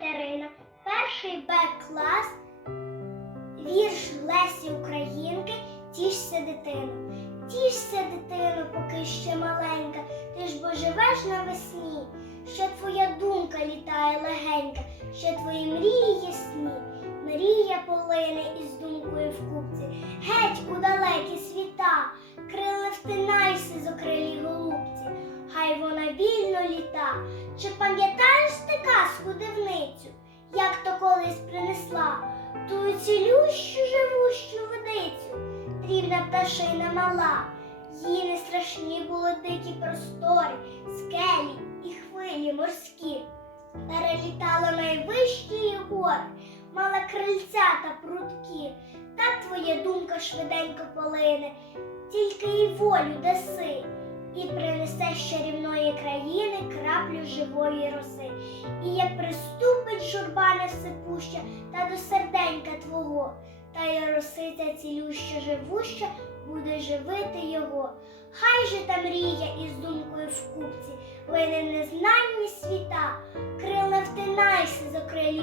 Катерина, перший Б клас, вірш Лесі Українки, тішся дитино. Тішся, дитино, поки ще маленька, ти ж бо живеш навесні, що твоя думка літає легенька, що твої мрії ясні, мрія полине із думкою в купці, геть у далекі світа, крила втинайся з окрилі голубці, хай вона вільно літа. Чи пам'ятаєш ти дивницю, як то колись принесла ту цілющу живущу водицю, дрібна пташина мала, їй не страшні були дикі простори, скелі і хвилі морські. Перелітала найвищі гори, мала крильця та прутки, так твоя думка швиденько полине, тільки їй волю даси, і принесе з чарівної країни краплю живої роси. Невсипуща та до серденька твого, та й росиця цілюща живуща буде живити його. Хай же та мрія із думкою в купці, лине незнанні світа, крила втинайся з окрилі